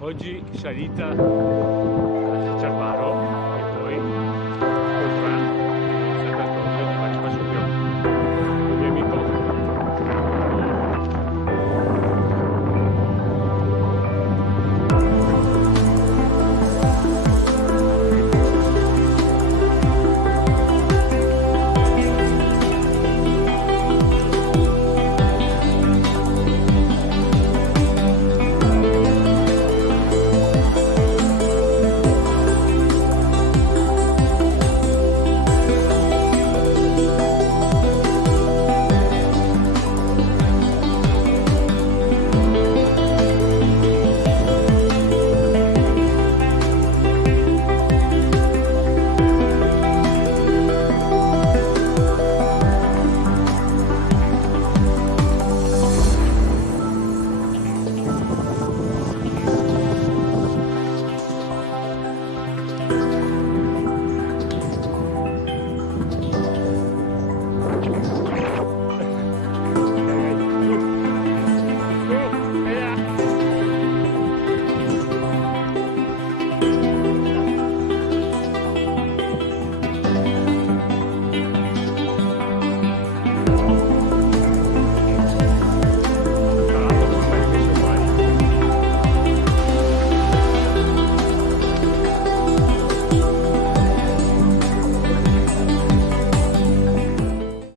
Oggi salita a Cervaro e poi Oltra e sempre al posto di Bacio Pasubio. Con mio amico.